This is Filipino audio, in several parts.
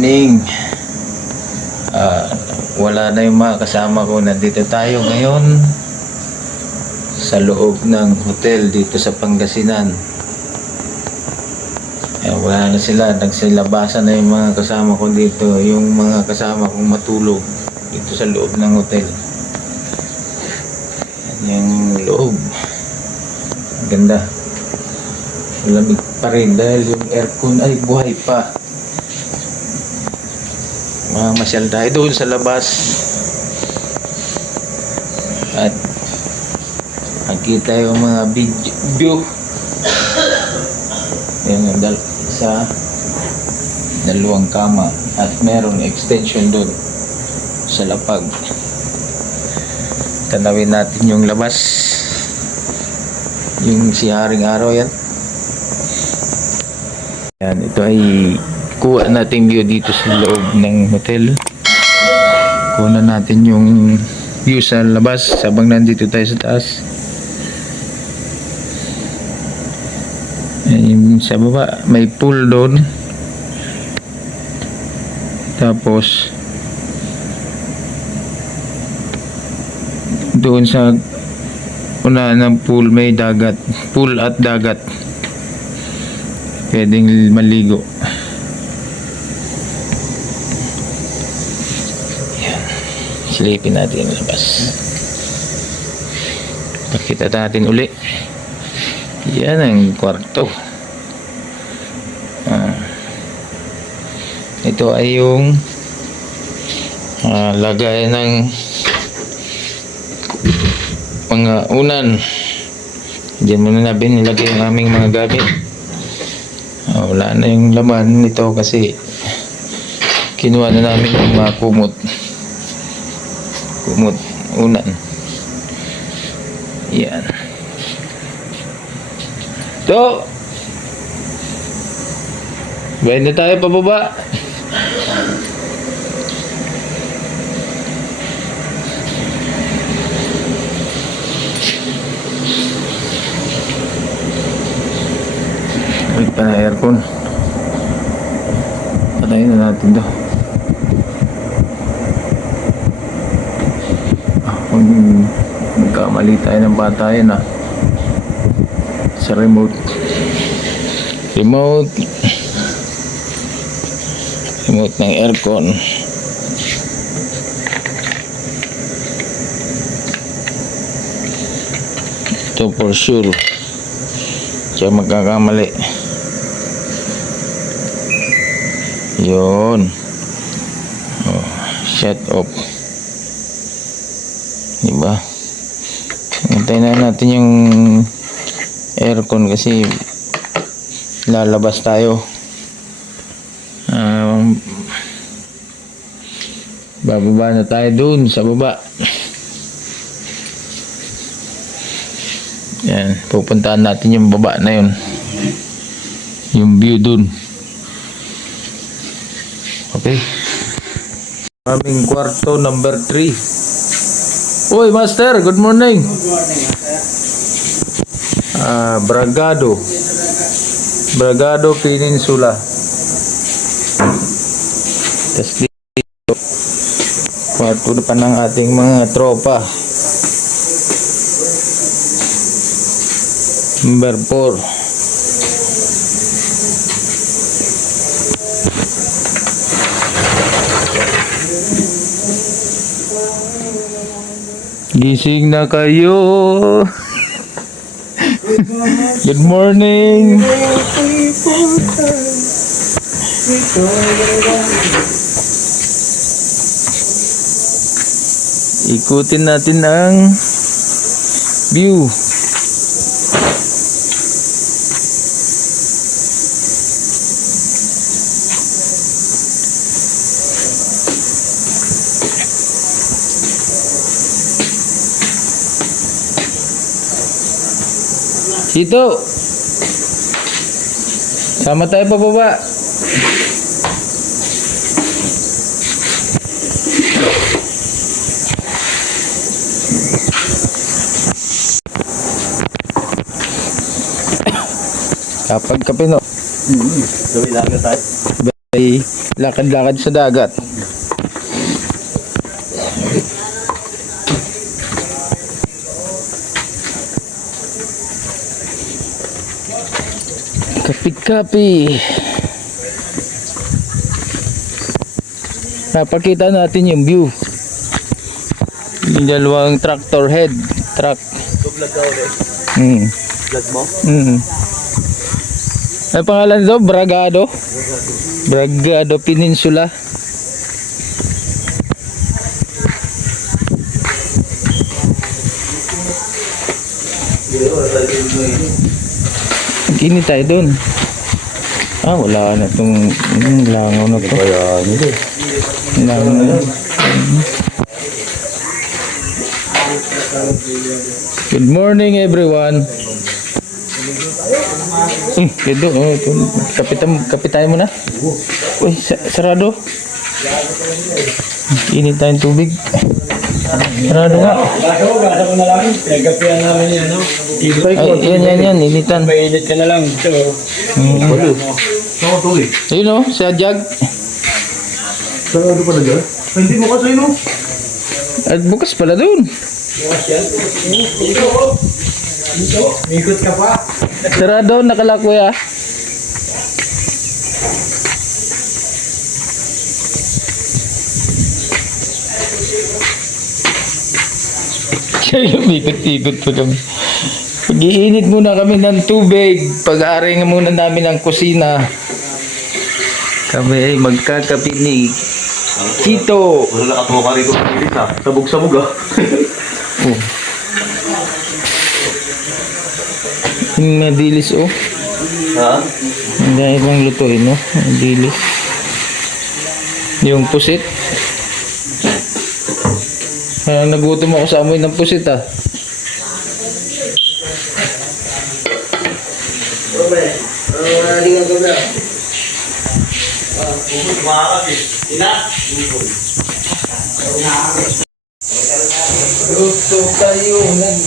morning. Wala na yung mga kasama ko. Nandito tayo ngayon sa loob ng hotel dito sa Pangasinan. Wala na sila. Nagsilabasan na yung mga kasama ko dito. Yung mga kasama kong matulog dito sa loob ng hotel. Yan yung loob. Ganda. Malamig pa rin dahil yung aircon ay buhay pa. Masyal tayo doon sa labas at nakita yung mga view. Yan sa dalawang kama at meron extension doon sa lapag. Tanawin natin yung labas, yung si Haring Araw. Yan, ito ay kuha natin view dito sa loob ng hotel. Kuha na natin yung view sa labas habang nandito tayo sa taas. Yung sa baba may pool doon. Tapos doon sa unahan ng pool may dagat, pool at dagat, pwedeng maligo. Silipin natin yung labas. Pakita natin uli. Yan ang kwarto. Ito ay yung lagay ng mga unan. Diyan muna natin nilagay yung aming mga gamit. Wala na yung laman nito kasi kinuha na namin yung mga kumot unan. Yan. So, bayad na tayo pababa. Wait pa na aircon. Patayin na natin to. Kung nagkamali tayo ng batayan sa remote ng aircon. Ito for sure siya magkakamali. Yun. Shut off. Diba? Hintayin na natin yung aircon kasi lalabas tayo. Bababa na tayo dun sa baba. Yan, pupuntahan natin yung baba na yun, yung view dun. Okay, aming kwarto number 3. Uy, master, good morning. Good morning, sir. Bragado Peninsula. Tapos dito kwarto pa ng ating mga tropa. Number 4. Gising na kayo. Good morning. Ikutin natin ang view. Dito. Sama tayo pababa. Kapag kape no. Gawin lang tayo. Lakad-lakad sa dagat. Kapit-kapi. Napakita natin yung view. Yung dalawang tractor head. Truck. Vlog daw rin. Vlog mo? Ano pangalan daw? Bragado? Bragado Peninsula. Kini tayo dun. Wala na itong langaw na to. Langaw na. Good morning everyone. Ito, kapitan mo na. Uy, sarado. Init tayong tubig. Sarado nga. Gasa ko na lang. Nagkapihan namin yan, no? Yan, initan. Mainit ka na lang. Ito. Tubig. Ayun o, sa jug. Sarado pala dyan? Hindi mo kasi, no? At bukas pala dun. Dito. Ikot ka pa. Sarado, nakalak kuya. Ikot-ikot pa kami. Pag-iinit muna kami ng tubig. Pag-aaring muna namin ang kusina. Kami ay magkakape ni Chito. Wala nakatuwa ka rito. Sabog-sabog, ah. Oh. Yung madilis oh. Ha? Ang dahil bang lutuin no? Madilis. Yung pusit. Nagutom ako sa amoy ng pusit ah. Luto tayo ng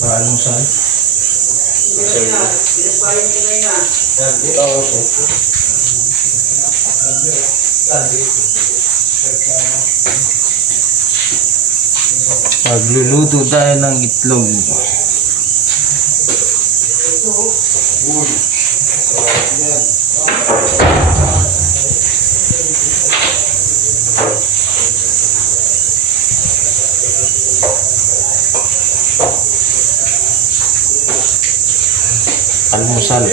almusal. Magluluto tayo ng itlog. Almusal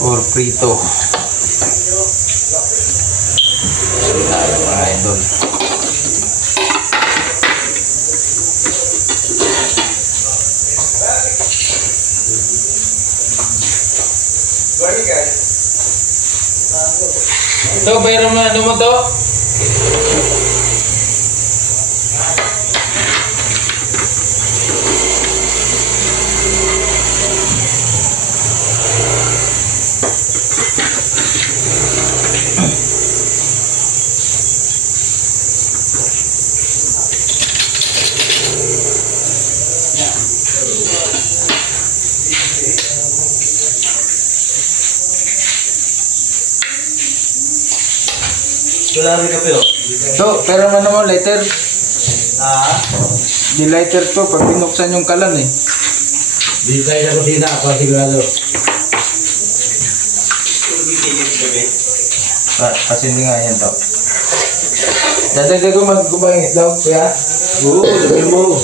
or prito. Sila mga idol. Ito, pero ano mo to? Wala rin kape, oh. Ito, pero ano mo, lighter? Ah? Di lighter to, pag binuksan yung kalan eh. Dito tayo sa kusina, pasigurado. Pasindi nga yan to. Dadagdag ko magkubang itlog, kuya? Oo, sabi mo.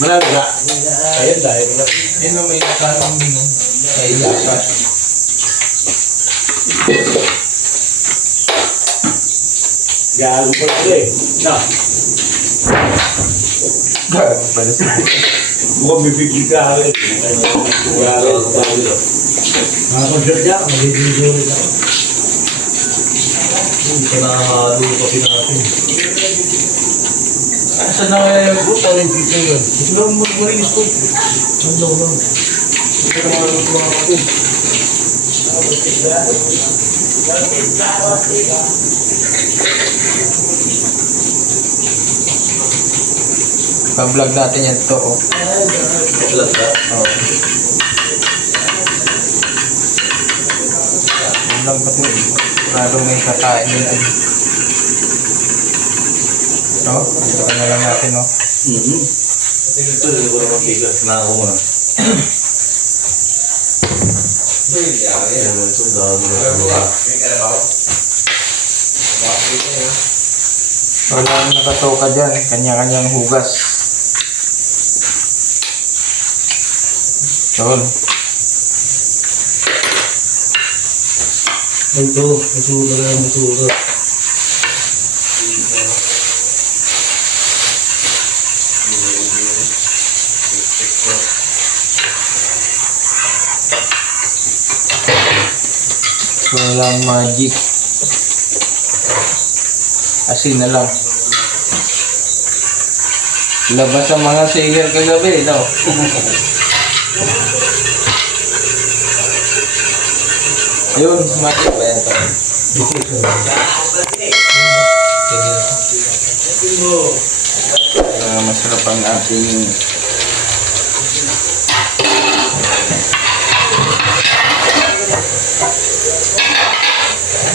Marami ka? Ayun dahil. Yun o, may nakarang din sa ilasa. Gago pa ito eh. Na. Gago pala siya. Mukhang bibigli ka rin. Wala rin sa dito. Mga concert niya, magiging ka. Hindi ka nakahalo pa natin. Saan na kaya yung buta rin dito yun? Ito lang marinis ko. Ang daw lang. Ito ka naman ang mga kapit. Pa-vlog natin yan to. Oh. Vlog ka? Oh. Vlog ba ito? Maraming may kakain yun. No? Ito ka na lang natin, no? Ito, hindi ko naman bigas. Nako mo na. Walang nakatoka dyan. Kanya-kanyang hugas. Yun. Ito, masura na masura. Walang magic. Asin na lang. Labas ang mga sayer kagabi, no? Ayun, magic ba yan to? Masarap ang ating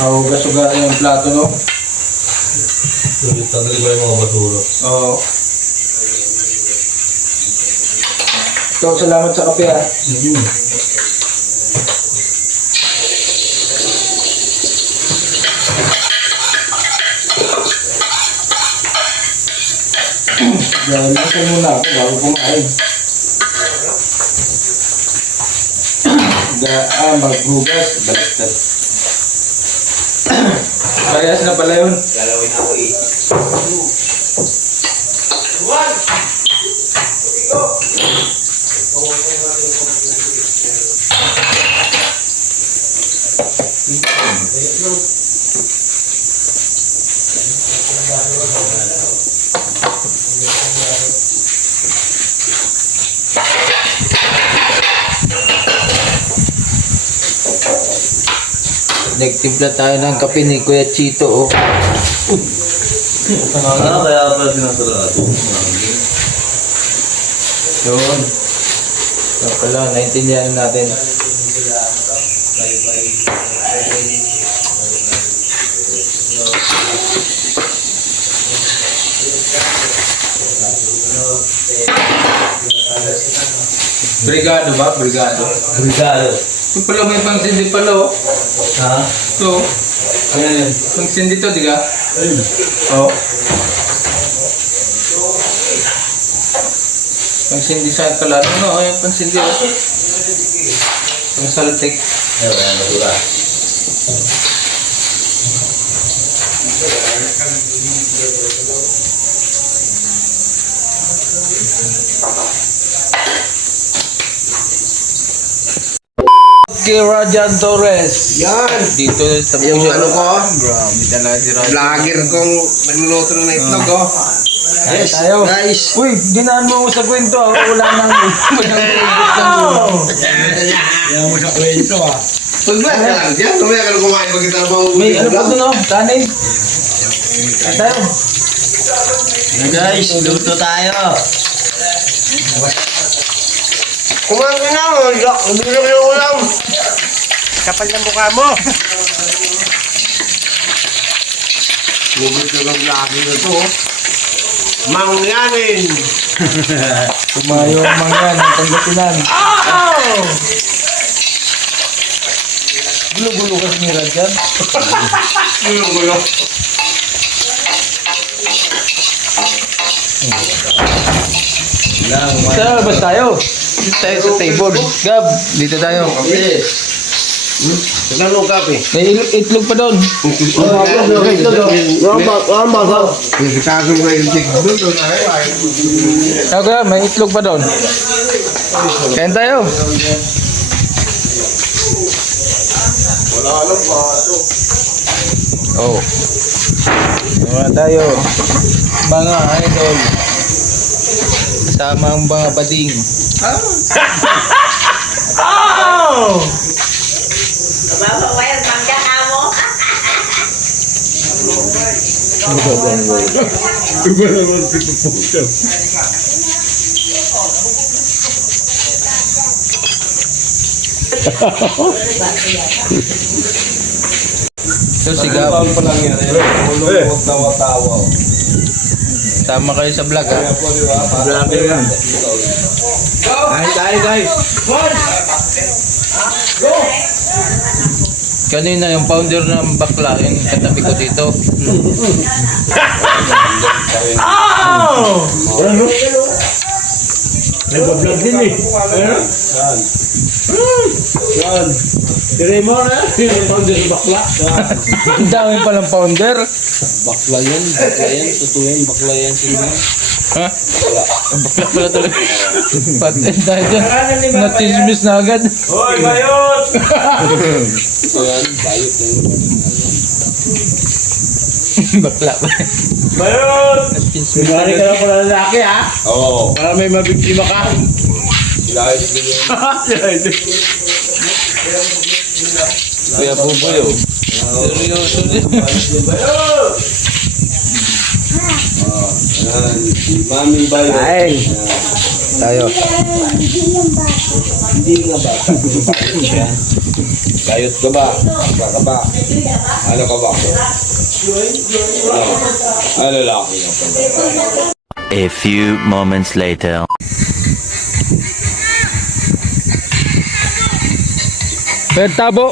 hugas-hugas yung plato, no? Tanggalin ko yung mga basura. Oo. Ito, salamat sa kape, ha? Dahil nasa muna ako bago kumain. Maghugas. Baliktad. Parehas na pala yun. Galawin ako eh. Nagtimpla tayo ng kape ni Kuya Chito, oh. Kaya pala sinasarado. Yun. So pala, naintindihan natin. Brigado ba? Brigado. Brigado. Yung pala may pangsindi pala, oh. Ha? So, Ano yan? pangsindi to, di ka? Ayun. Oo. Pangsindi sa kalaro, no? Yung pangsindi, oh. Pangsaltik. Ayun, ayan, basura. Kay Rajan Torres. Yan! Dito sa Yung puso. ano ko, Grabe talaga si Rajan. vlogger kong nagluluto ng itlog, oh. Yes, tayo. Guys! Uy, dinaan mo ako sa kwento, ah. Wala nang Yan mo sa kwento ah. Pag-vlog ka lang dyan, kumaya ka na kumain pag kita mo. May ano pa doon, oh. Kanin. Tayo. Guys, luto tayo. Kumain ka na, hindi na kayo ulam. Kapal ng mukha mo. Lubos na ng vlogger na to, oh. Mangyanin! Tumayo ang mga yan, ang Pangasinan. Gulo-gulo kasi ni Rajan. Gulo-gulo. Sa labas tayo. Dito tayo sa table. Gab, dito tayo. Naglalong kape. May itlog pa doon. Kaso mo yung tikbul doon. Okay, may itlog pa doon. Kain tayo. Oh. Mga tayo. Mga idol. Kasama ang mga bading. Babawayan bangga ka mo. Iba naman si Puputo. So, sigaw. Taon pa lang yan. Huwag tawa-tawa. Tama kayo sa vlog, ha? Kaya po, di ba? Grabe yan. Guys. Kanina yung founder ng bakla, yung katabi ko dito. Nag-vlog din eh. Yan. Tire mo na. Yung founder ng bakla. Ang dami palang founder. Bakla yan. Totoo yan. Bakla yan. Ha? Ang bakla pala talaga. Pati tayo dyan. Natismis na agad. Hoy, bayot! Ito yan. Bayot yan. Bakla pa. Bayot! Natismis Pinari ka agad. lang pala lalaki ha. Oo. Para may mabiktima ka. Lahit din yun. Kuya Buboy, oh. Seryoso din. Bayot! Yan. Si Mami Bayot. Kain. Tayo. Hindi nga ba? Bayot ka ba? Baka ka ba? Ano ka ba? Ano lalaki ka pa? A few moments later. Pwede tabo.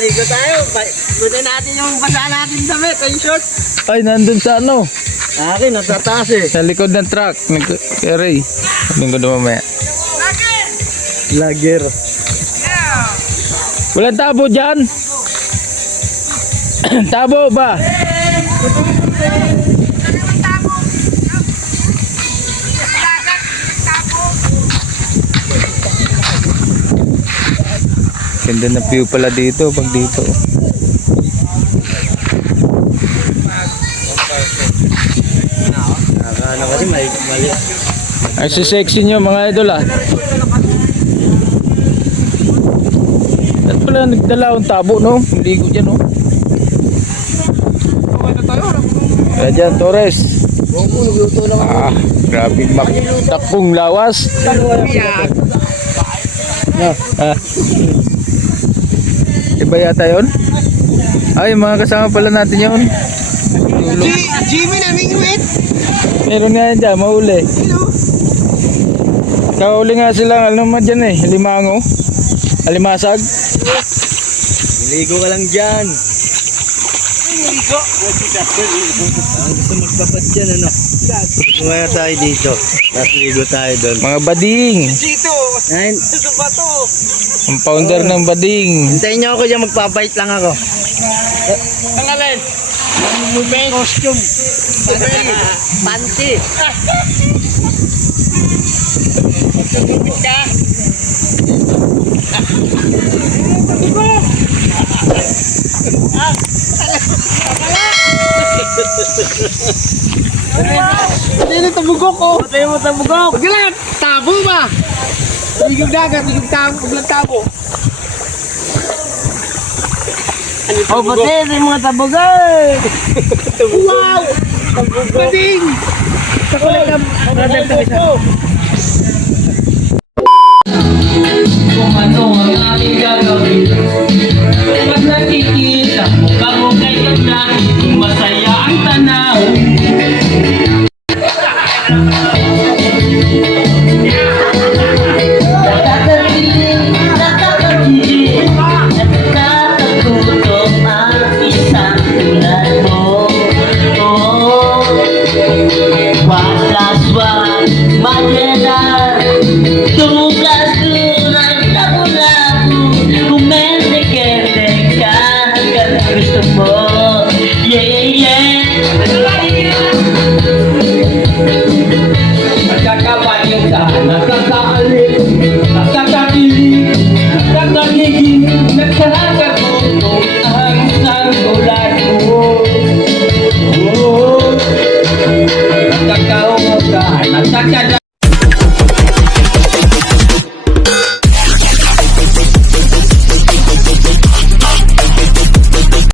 Ligo tayo. Buti natin yung basa natin sa met. Yung short. Ay, nandun sa ano? Akin, natataas eh. Sa likod ng truck. Nag-carry. Sabihin ko doon mamaya. Lager. Walang tabo dyan. Tabo ba? Ganda na view pala dito pag dito. Nakakala ko rin, mali. Ay, si sexy nyo mga idol, ah. At pala nagdala akong tabo, no? Hindi ko dyan, no? Kaya dyan, Torres. Ah, grabe takpong lawas. Ah. Iba yata yun? Ay, mga kasama pala natin yun. Jimmy na, mingwit! Meron nga yan dyan, mahuli. Kahuli nga sila, ano naman dyan eh, limango. Alimasag. Ligo ka lang dyan. Ligo? Ang gusto magpapad dyan, ano? Kumaya tayo dito. Tapos ligo tayo doon. Mga bading. Dito! Ayun. Dito ba to? Ang founder ng bading. Hintayin niyo ako dyan, magpapait lang ako. Ang alin? Ang costume. Panty. Magkagupit ka. Pati na tabugok ko. Pati mo tabugok. Pagkalat, tabo ba? Ligog dagat, ligog tabo, biglang tabo. Oh, pati na yung mga tabugok. Wow! Bading! Sa kulay ka, Kung ano ang ating gagawin pag nakikita mo bago kayo na masaya ang tanaw. Nakakapiling, nakakapiling, nakakagutom ang isang tulad mo. Oh, 1 plus 1, maganda. Tumugas lunay labo-labo. Kumende-kende ka hanggang gusto mo. Yeah. Nagkakabaliw ka, nagkakaalit, nagkakakilig, nagkakagiging, nagkakagutom ang isang tulad mo. Oh, nagkakaunga ka, nagkakada.